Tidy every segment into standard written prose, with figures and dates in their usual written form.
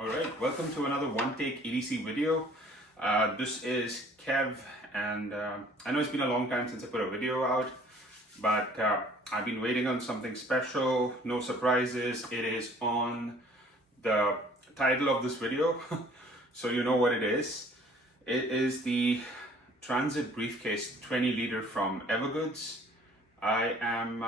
Alright, welcome to another OneTakeEDC video. This is Kev, and I know it's been a long time since I put a video out, but I've been waiting on something special, no surprises. It is on the title of this video, so you know what it is. It is the Transit Briefcase 20 liter from Evergoods. I am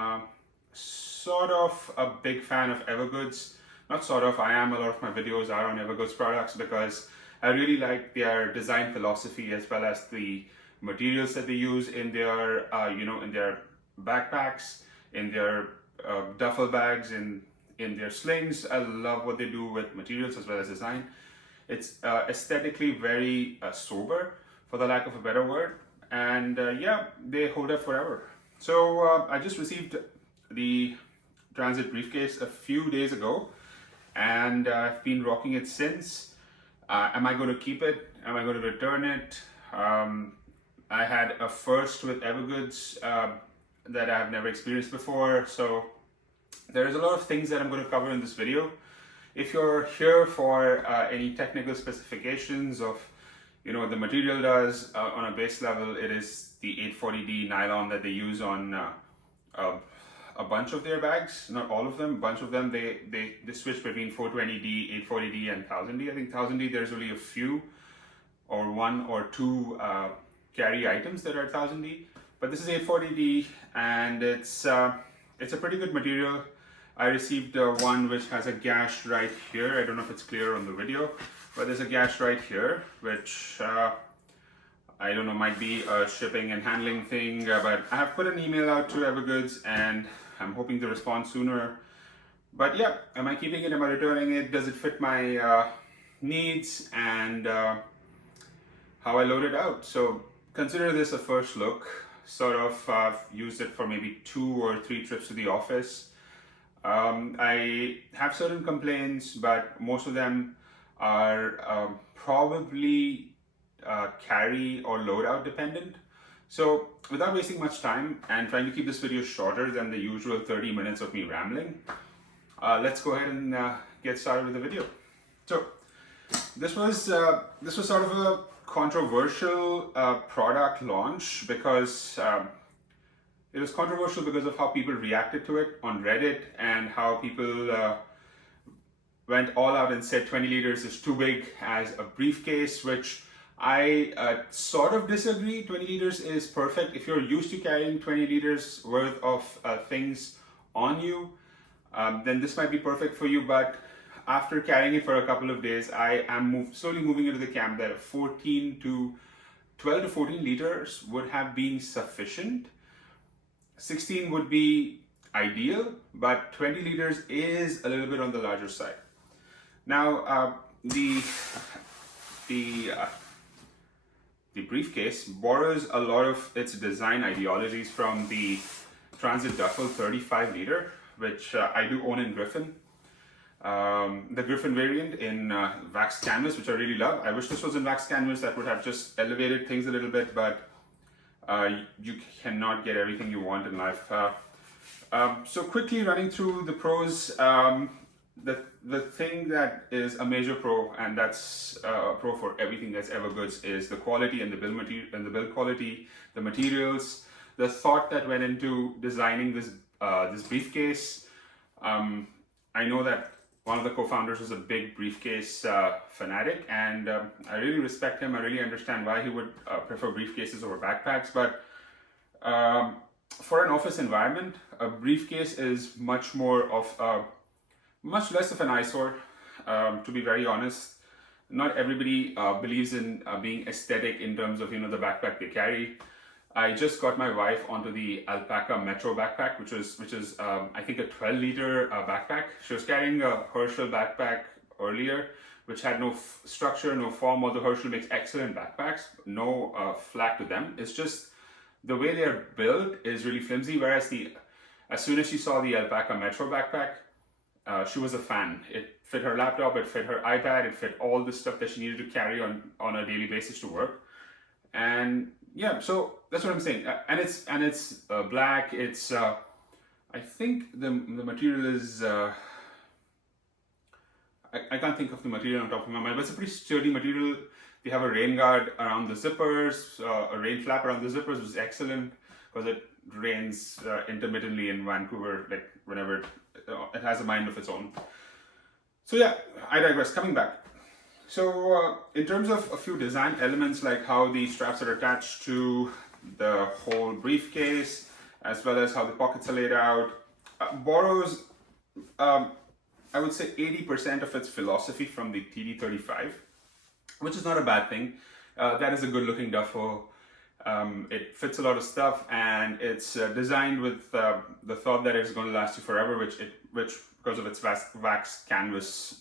sort of a big fan of Evergoods. Not sort of, I am. A lot of my videos are on Evergoods products because I really like their design philosophy as well as the materials that they use in their, in their backpacks, in their duffel bags, in their slings. I love what they do with materials as well as design. It's aesthetically very sober, for the lack of a better word, and yeah, they hold up forever. So I just received the Transit Briefcase a few days ago, and I've been rocking it since. Am I going to keep it? Am I going to return it? I had a first with Evergoods that I've never experienced before, so there's a lot of things that I'm going to cover in this video. If you're here for any technical specifications of what the material does on a base level, it is the 840D nylon that they use on a bunch of their bags, not all of them, a bunch of them. They switch between 420D, 840D, and 1000D. I think 1000D there's only a few or one or two carry items that are 1000D, but this is 840D, and it's a pretty good material. I received one which has a gash right here. I don't know if it's clear on the video, but there's a gash right here, which I don't know, might be a shipping and handling thing, but I have put an email out to Evergoods and I'm hoping to respond sooner. But yeah, am I keeping it? Am I returning it? Does it fit my needs and how I load it out? So consider this a first look. Sort of used it for maybe 2 or 3 trips to the office. I have certain complaints, but most of them are probably carry or loadout dependent. So without wasting much time and trying to keep this video shorter than the usual 30 minutes of me rambling, let's go ahead and get started with the video. So this was sort of a controversial product launch because it was controversial because of how people reacted to it on Reddit and how people went all out and said 20 liters is too big as a briefcase, which I sort of disagree. 20 liters is perfect. If you're used to carrying 20 liters worth of things on you, then this might be perfect for you. But after carrying it for a couple of days, I am slowly moving into the camp that 12 to 14 liters would have been sufficient. 16 would be ideal, but 20 liters is a little bit on the larger side. Now, the briefcase borrows a lot of its design ideologies from the Transit Duffel 35 liter, which I do own in Griffin. The Griffin variant in waxed canvas, which I really love. I wish this was in waxed canvas. That would have just elevated things a little bit, but you cannot get everything you want in life. So quickly running through the pros, the thing that is a major pro, and that's a pro for everything that's Evergoods, is the quality and the build quality, the materials, the thought that went into designing this briefcase. I know that one of the co-founders was a big briefcase fanatic, and I really respect him. I really understand why he would prefer briefcases over backpacks, but for an office environment, a briefcase is much less of an eyesore, to be very honest. Not everybody believes in being aesthetic in terms of the backpack they carry. I just got my wife onto the Alpaca Metro backpack, which is I think a 12 liter backpack. She was carrying a Herschel backpack earlier, which had no structure, no form. Although Herschel makes excellent backpacks, no flack to them. It's just the way they're built is really flimsy. Whereas as soon as she saw the Alpaca Metro backpack, she was a fan. It fit her laptop, it fit her iPad, it fit all the stuff that she needed to carry on a daily basis to work. And yeah, so that's what I'm saying. And it's black. It's I think the material is I can't think of the material on top of my mind, but it's a pretty sturdy material. They have a rain guard around the zippers, a rain flap around the zippers, which is excellent because it rains intermittently in Vancouver, like whenever it has a mind of its own. So yeah, I digress. Coming back. So in terms of a few design elements, like how the straps are attached to the whole briefcase, as well as how the pockets are laid out, borrows, I would say 80% of its philosophy from the TD35, which is not a bad thing. That is a good looking duffel. It fits a lot of stuff, and it's designed with the thought that it's going to last you forever, which because of its wax canvas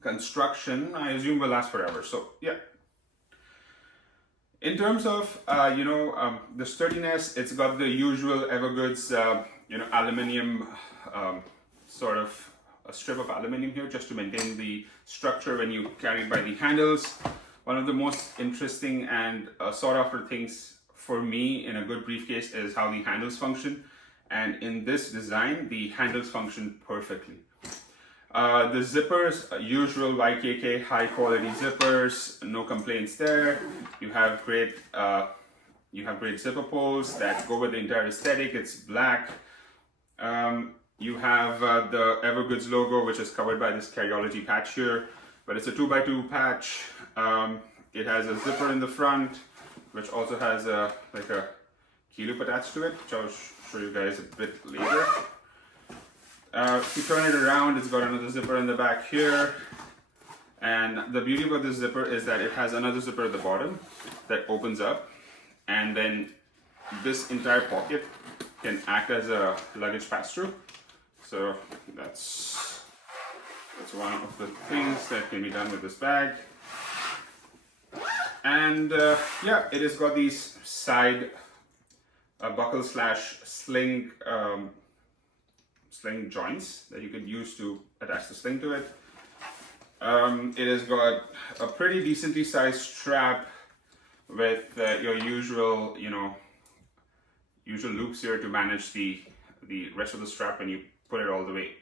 construction, I assume will last forever. So yeah. In terms of the sturdiness, it's got the usual Evergoods aluminium sort of a strip of aluminium here just to maintain the structure when you carry it by the handles. One of the most interesting and sought after things for me in a good briefcase is how the handles function, and in this design the handles function perfectly. The zippers, usual YKK high quality zippers, no complaints there. You have great zipper pulls that go with the entire aesthetic. It's black. You have the Evergoods logo, which is covered by this Carryology patch here, but it's a 2x2 patch. It has a zipper in the front, which also has a key loop attached to it, which I'll show you guys a bit later. If you turn it around, it's got another zipper in the back here. And the beauty about this zipper is that it has another zipper at the bottom that opens up, and then this entire pocket can act as a luggage pass-through. So that's one of the things that can be done with this bag. And yeah, it has got these side buckle slash sling joints that you could use to attach the sling to it. It has got a pretty decently sized strap with your usual loops here to manage the rest of the strap when you put it all the way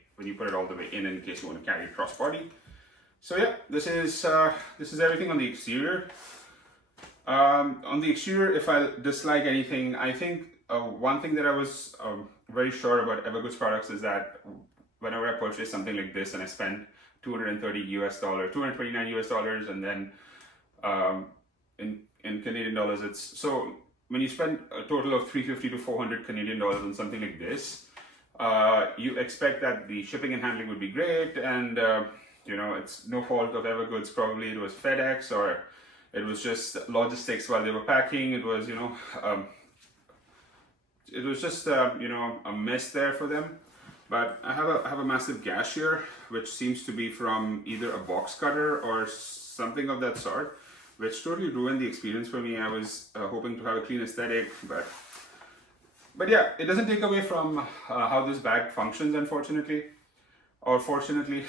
in case you want to carry it cross body. So yeah, this is everything on the exterior. On the exterior, if I dislike anything, I think one thing that I was very sure about Evergoods products is that whenever I purchase something like this and I spend $229 US, and then in Canadian dollars, it's so when you spend a total of 350 to 400 Canadian dollars on something like this, you expect that the shipping and handling would be great, and it's no fault of Evergoods. Probably it was FedEx, or it was just logistics while they were packing. It was just a mess there for them. But I have a massive gash here, which seems to be from either a box cutter or something of that sort, which totally ruined the experience for me. I was hoping to have a clean aesthetic, but yeah, it doesn't take away from how this bag functions, unfortunately, or fortunately,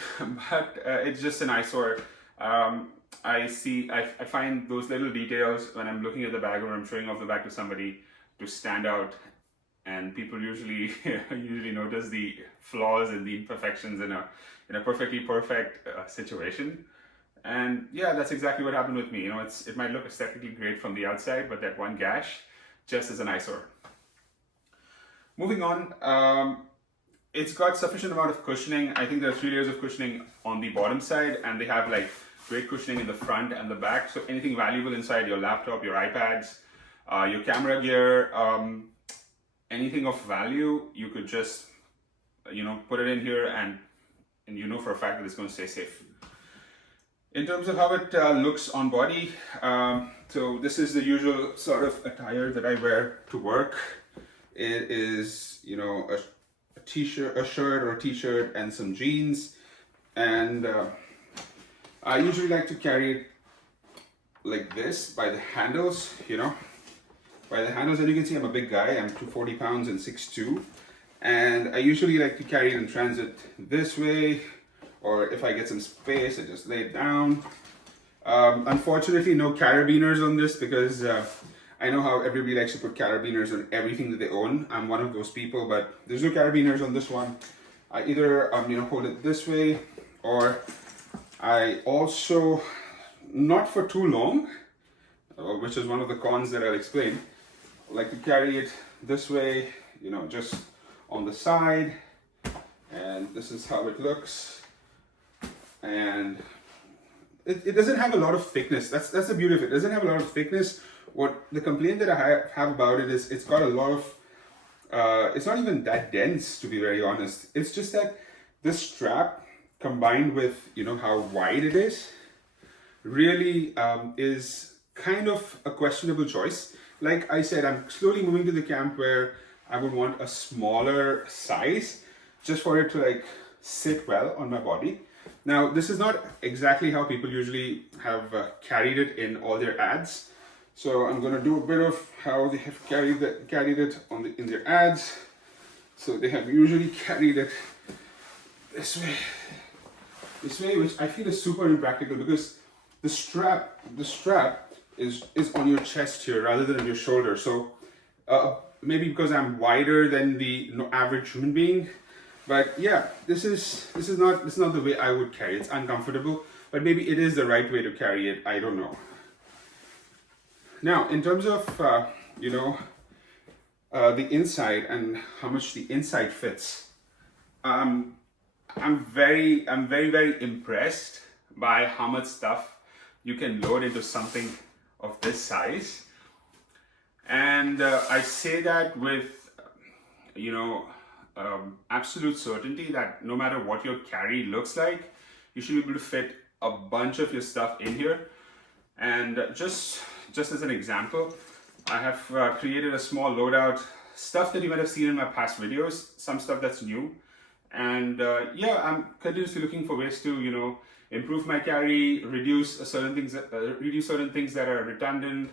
but it's just an eyesore. I find those little details when I'm looking at the bag or I'm showing off the bag to somebody to stand out, and people usually notice the flaws and the imperfections in a perfectly perfect situation. And yeah, that's exactly what happened with me. It might look aesthetically great from the outside, but that one gash just is an eyesore. Moving on, it's got sufficient amount of cushioning. I think there are 3 layers of cushioning on the bottom side, and they have great cushioning in the front and the back. So anything valuable inside, your laptop, your iPads, your camera gear, anything of value, you could just put it in here, and for a fact that it's going to stay safe. In terms of how it looks on body, so this is the usual sort of attire that I wear to work. It is a t-shirt, a shirt or a t-shirt, and some jeans, and I usually like to carry it like this by the handles, by the handles. And you can see I'm a big guy. I'm 240 pounds and 6'2", and I usually like to carry it in transit this way, or if I get some space, I just lay it down. Unfortunately, no carabiners on this, because I know how everybody likes to put carabiners on everything that they own. I'm one of those people, but there's no carabiners on this one. I either hold it this way, or I also, not for too long, which is one of the cons that I'll explain, I like to carry it this way, you know, just on the side, and this is how it looks. And it doesn't have a lot of thickness. That's the beauty of it. It doesn't have a lot of thickness. What the complaint that I have about it is it's got a lot of, it's not even that dense, to be very honest. It's just that this strap combined with, you know, how wide it is really is kind of a questionable choice. Like I said, I'm slowly moving to the camp where I would want a smaller size just for it to like sit well on my body. Now, this is not exactly how people usually have carried it in all their ads. So I'm going to do a bit of how they have carried it in their ads. So they have usually carried it this way, which I feel is super impractical because the strap is on your chest here rather than on your shoulder. So maybe because I'm wider than the average human being. But yeah, this is not the way I would carry it. It's uncomfortable, but maybe it is the right way to carry it. I don't know. Now, in terms of you know, the inside and how much the inside fits, I'm very impressed by how much stuff you can load into something of this size. And I say that with, you know, absolute certainty that no matter what your carry looks like, you should be able to fit a bunch of your stuff in here. And just as an example, I have created a small loadout, stuff that you might have seen in my past videos, some stuff that's new. And yeah, I'm continuously looking for ways to, you know, improve my carry, reduce certain things that are redundant,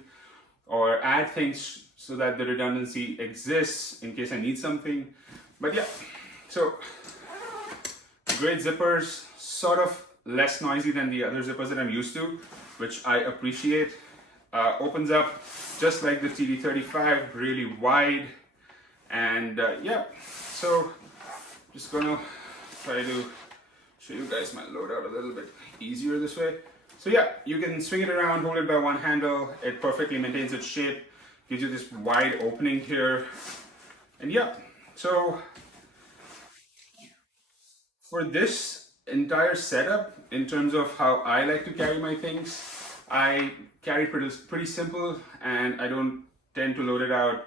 or add things so that the redundancy exists in case I need something. But yeah, so great zippers, sort of less noisy than the other zippers that I'm used to, which I appreciate. Opens up just like the TD35, really wide. And yeah, so just gonna try to show you guys my loadout a little bit easier this way. So yeah, you can swing it around, hold it by one handle. It perfectly maintains its shape, gives you this wide opening here. And yeah, so for this entire setup, in terms of how I like to carry my things, I carry pretty simple, and I don't tend to load it out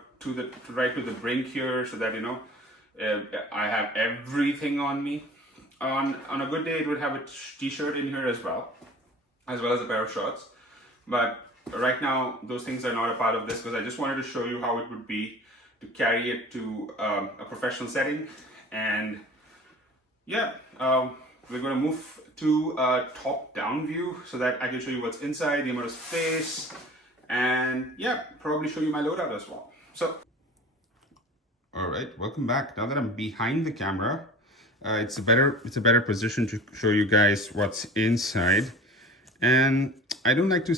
right to the brink here, so that, you know, I have everything on me. On a good day, it would have a t-shirt in here as well as a pair of shorts. But right now, those things are not a part of this because I just wanted to show you how it would be to carry it to a professional setting. And yeah, we're going to move to a top-down view so that I can show you what's inside, the amount of space, and yeah, probably show you my loadout as well. So, all right, welcome back. Now that I'm behind the camera, it's a better position to show you guys what's inside. And I don't like to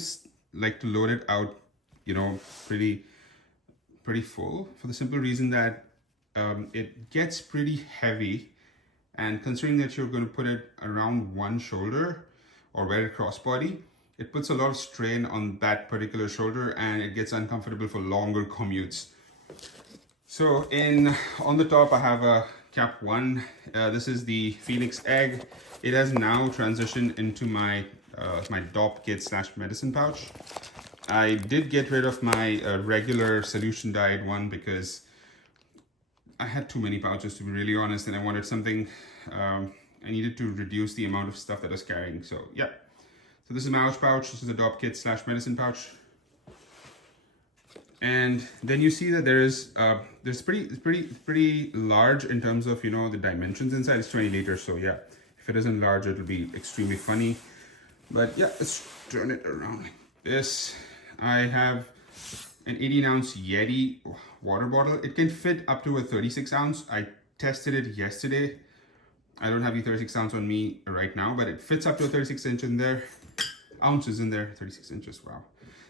load it out, you know, pretty full, for the simple reason that it gets pretty heavy. And considering that you're going to put it around one shoulder or wear it crossbody, it puts a lot of strain on that particular shoulder, and it gets uncomfortable for longer commutes. So on the top, I have a Cap 1. This is the Phoenix Egg. It has now transitioned into my my DOP kit / medicine pouch. I did get rid of my regular solution dyed one because I had too many pouches, to be really honest, and I wanted something, I needed to reduce the amount of stuff that I was carrying. So yeah, so this is my ouch pouch. This is the DOP kit / medicine pouch. And then you see that there's pretty large in terms of, you know, the dimensions inside. It's 20 liters, so yeah, if it isn't large, it'll be extremely funny. But yeah, let's turn it around like this. I have an 18-ounce Yeti water bottle. It can fit up to a 36-ounce. I tested it yesterday. I don't have the 36-ounce on me right now, but it fits up to a 36 inch in there. Ounces in there, 36 inches, wow.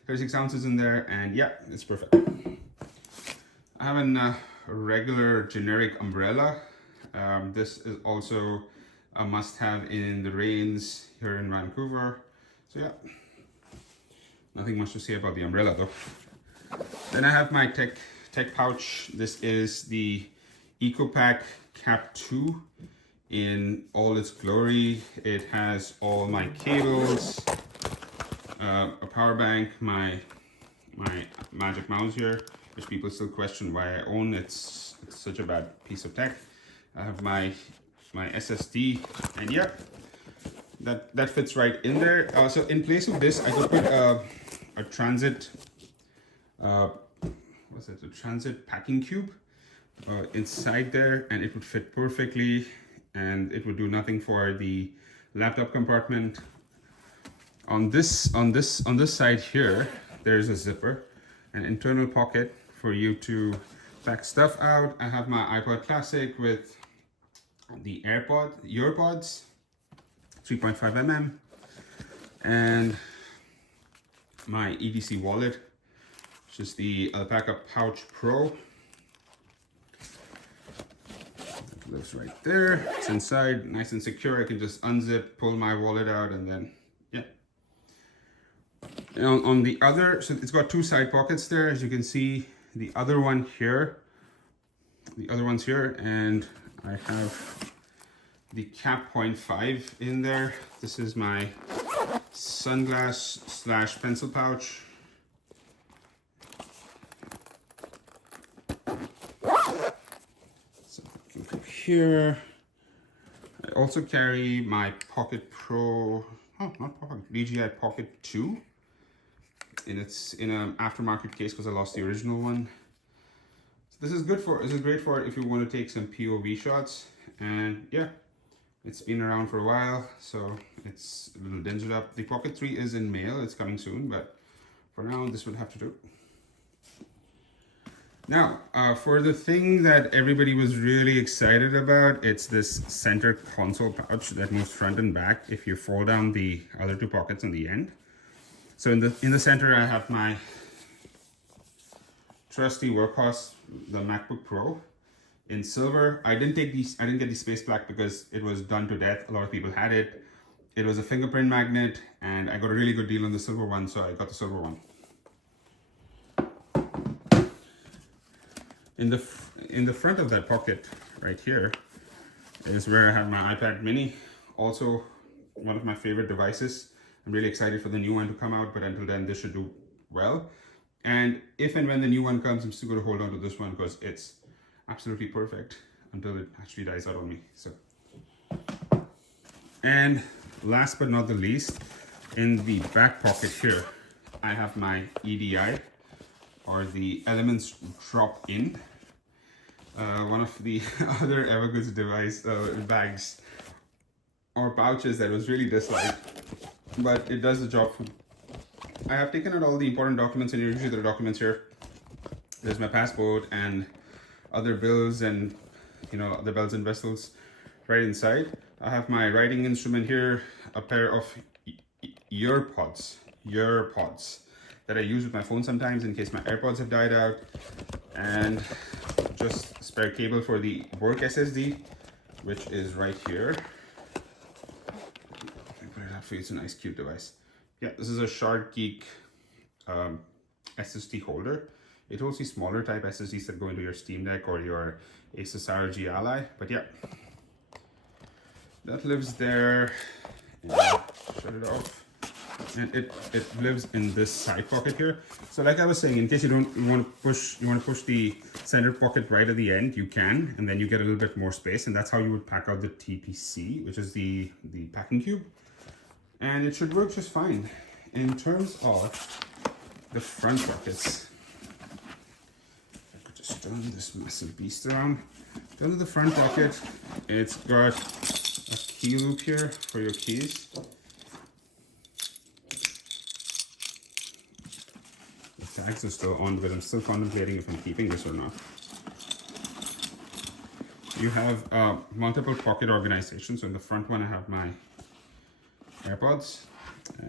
36 ounces in there, and yeah, it's perfect. I have a regular generic umbrella. This is also a must-have in the rains here in Vancouver. So yeah, nothing much to say about the umbrella though. Then I have my tech pouch. This is the EcoPack Cap 2 in all its glory. It has all my cables, a power bank, my magic mouse here, which people still question why I own. It's such a bad piece of tech. I have my SSD, and yeah, that fits right in there. So in place of this, I could put a transit, what's it? A transit packing cube inside there, and it would fit perfectly, and it would do nothing for the laptop compartment. On this side here, there's a zipper, an internal pocket for you to pack stuff out. I have my iPod Classic with the earpods, 3.5mm, and my EDC wallet, which is the Alpaca Pouch Pro. It lives right there. It's inside, nice and secure. I can just unzip, pull my wallet out, and then yeah. And on the other, so it's got two side pockets there, as you can see. The other one here, the other one's here, and I have the Cap 0.5 in there. This is my sunglass / pencil pouch. So here, I also carry my Pocket Pro, not Pocket, DJI Pocket 2. And it's in an aftermarket case because I lost the original one. So this is great for if you want to take some POV shots. And yeah, it's been around for a while, so it's a little dinged up. The Pocket 3 is in mail, it's coming soon, but for now this would have to do. Now, for the thing that everybody was really excited about, it's this center console pouch that moves front and back if you fold down the other two pockets on the end. So in the center, I have my trusty workhorse, the MacBook Pro in silver. I didn't get the space black because it was done to death. A lot of people had it. It was a fingerprint magnet, and I got a really good deal on the silver one, so I got the silver one. In the front of that pocket right here is where I have my iPad mini, also one of my favorite devices. I'm really excited for the new one to come out, but until then, this should do well. And if and when the new one comes, I'm still going to hold on to this one because it's absolutely perfect until it actually dies out on me. So, and last but not the least, in the back pocket here, I have my EDI, or the Elements Drop-In. One of the other Evergoods device bags or pouches that was really disliked, but it does the job. I have taken out all the important documents, and usually there are documents here. There's my passport and other bills and, you know, the bells and whistles right inside. I have my writing instrument here, a pair of earpods that I use with my phone sometimes in case my AirPods have died out, and just spare cable for the work SSD, which is right here. It's a nice cute device. Yeah, this is a ShardGeek SSD holder. It holds the smaller type SSDs that go into your Steam Deck or your Asus ROG Ally, but yeah, that lives there. And shut it off. And it lives in this side pocket here. So like I was saying, in case you want to push the center pocket right at the end, you can, and then you get a little bit more space, and that's how you would pack out the TPC, which is the packing cube. And it should work just fine. In terms of the front pockets, I could just turn this massive beast around. Down to the front pocket, it's got a key loop here for your keys. The tags are still on, but I'm still contemplating if I'm keeping this or not. You have multiple pocket organization. So in the front one, I have my AirPods,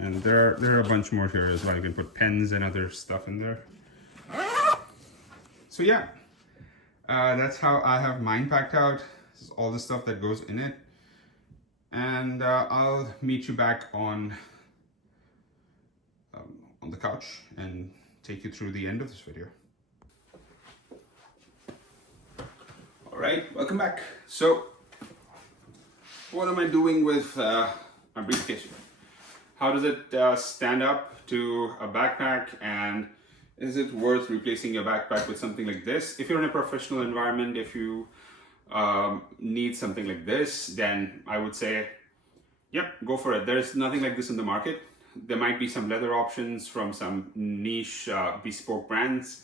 and there are a bunch more here as well. You can put pens and other stuff in there. So yeah, that's how I have mine packed out. This is all the stuff that goes in it. and I'll meet you back on the couch and take you through the end of this video. All right, welcome back. So what am I doing with my briefcase here? How does it stand up to a backpack, and is it worth replacing your backpack with something like this? If you're in a professional environment, if you need something like this, then I would say, yep, go for it. There's nothing like this in the market. There might be some leather options from some niche bespoke brands,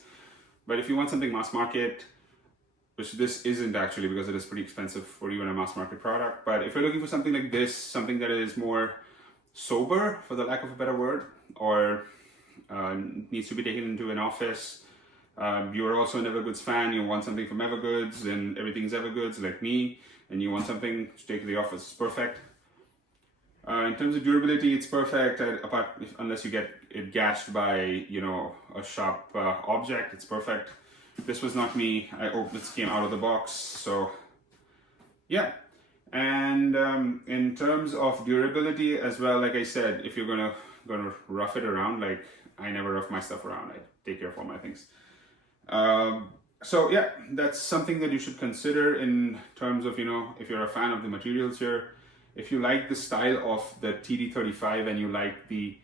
but if you want something mass market, which this isn't actually because it is pretty expensive for even a mass market product, but if you're looking for something like this, something that is more sober, for the lack of a better word, or needs to be taken into an office, you're also an Evergoods fan, you want something from Evergoods and everything's Evergoods like me, and you want something to take to the office, it's perfect. In terms of durability, it's perfect, unless you get it gashed by, a sharp object, it's perfect. This was not me, this came out of the box, so yeah. And in terms of durability as well, like I said, if you're gonna rough it around, like I never rough my stuff around, I take care of all my things. So yeah, that's something that you should consider in terms of, if you're a fan of the materials here. If you like the style of the TD35 and you like the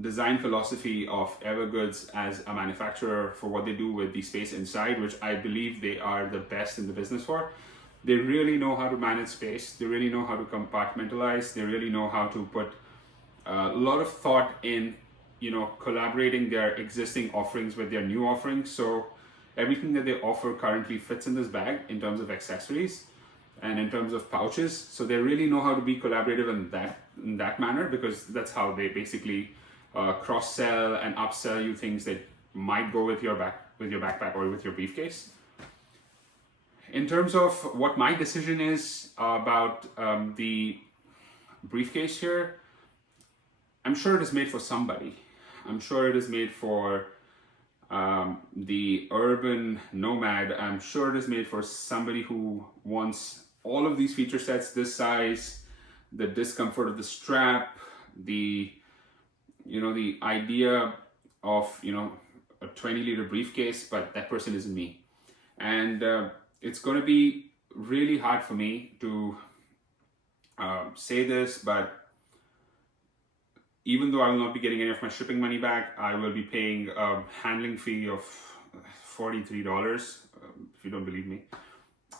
design philosophy of Evergoods as a manufacturer for what they do with the space inside, which I believe they are the best in the business for. They really know how to manage space. They really know how to compartmentalize. They really know how to put a lot of thought in, collaborating their existing offerings with their new offerings. So everything that they offer currently fits in this bag in terms of accessories and in terms of pouches. So they really know how to be collaborative in that manner, because that's how they basically cross-sell and upsell you things that might go with your backpack or with your briefcase. In terms of what my decision is about the briefcase here, I'm sure it is made for somebody. I'm sure it is made for the urban nomad. I'm sure it is made for somebody who wants all of these feature sets, this size, the discomfort of the strap, the idea of a 20-liter briefcase, but that person isn't me. And it's going to be really hard for me to say this, but even though I will not be getting any of my shipping money back, I will be paying a handling fee of $43, if you don't believe me.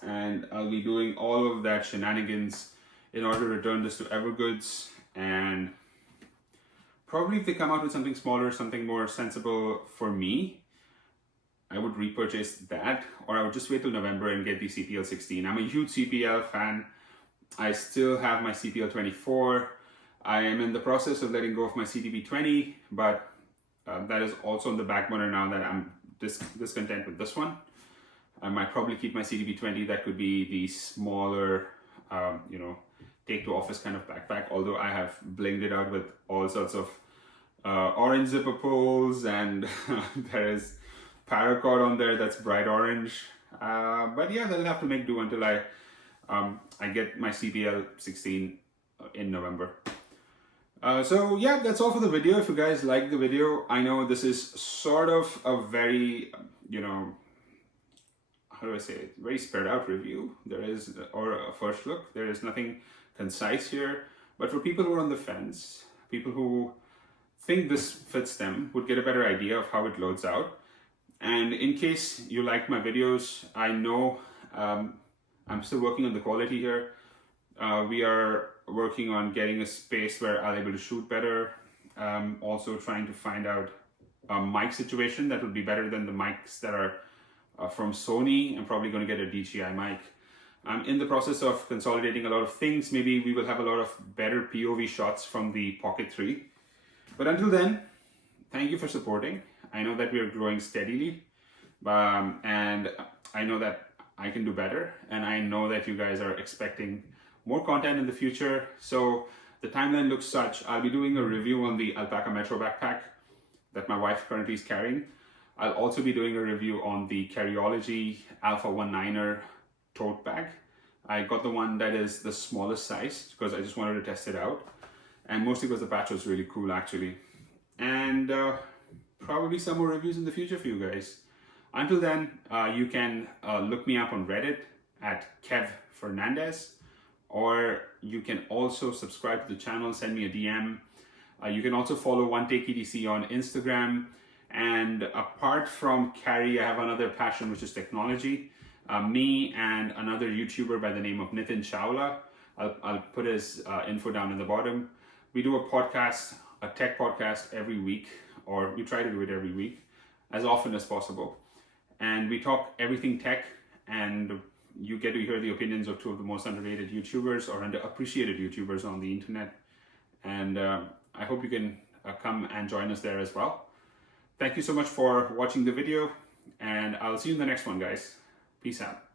And I'll be doing all of that shenanigans in order to return this to Evergoods. And probably if they come out with something smaller, something more sensible for me, I would repurchase that, or I would just wait till November and get the CPL 16. I'm a huge CPL fan. I still have my CPL 24. I am in the process of letting go of my CTB 20, but that is also on the back burner now that I'm discontent with this one. I might probably keep my CTB 20. That could be the smaller, take to office kind of backpack, although I have blinged it out with all sorts of orange zipper pulls, and there is paracord on there that's bright orange. But yeah, they'll have to make do until I get my CPL 16 in November. So yeah, that's all for the video. If you guys like the video, I know this is sort of a very, how do I say it, very spread out review. Or a first look. There is nothing concise here, but for people who are on the fence, people who think this fits them, would get a better idea of how it loads out. And in case you like my videos, I know I'm still working on the quality here. We are working on getting a space where I'll be able to shoot better. Also trying to find out a mic situation that would be better than the mics that are from Sony. I'm probably going to get a DJI mic. I'm in the process of consolidating a lot of things. Maybe we will have a lot of better POV shots from the Pocket 3. But until then, thank you for supporting. I know that we are growing steadily, and I know that I can do better, and I know that you guys are expecting more content in the future. So the timeline looks such. I'll be doing a review on the Alpaca Metro backpack that my wife currently is carrying. I'll also be doing a review on the Carryology Alpha 19er tote bag. I got the one that is the smallest size because I just wanted to test it out, and mostly because the patch was really cool actually. And probably some more reviews in the future for you guys. Until then, you can look me up on Reddit at Kev Fernandez, or you can also subscribe to the channel, send me a DM. You can also follow OneTakeEDC on Instagram. And apart from Carrie, I have another passion, which is technology. Me and another YouTuber by the name of Nitin Chawla, I'll put his info down in the bottom. We do a podcast, a tech podcast every week, or we try to do it every week, as often as possible. And we talk everything tech, and you get to hear the opinions of two of the most underrated YouTubers or underappreciated YouTubers on the internet. And I hope you can come and join us there as well. Thank you so much for watching the video, and I'll see you in the next one, guys. Peace out.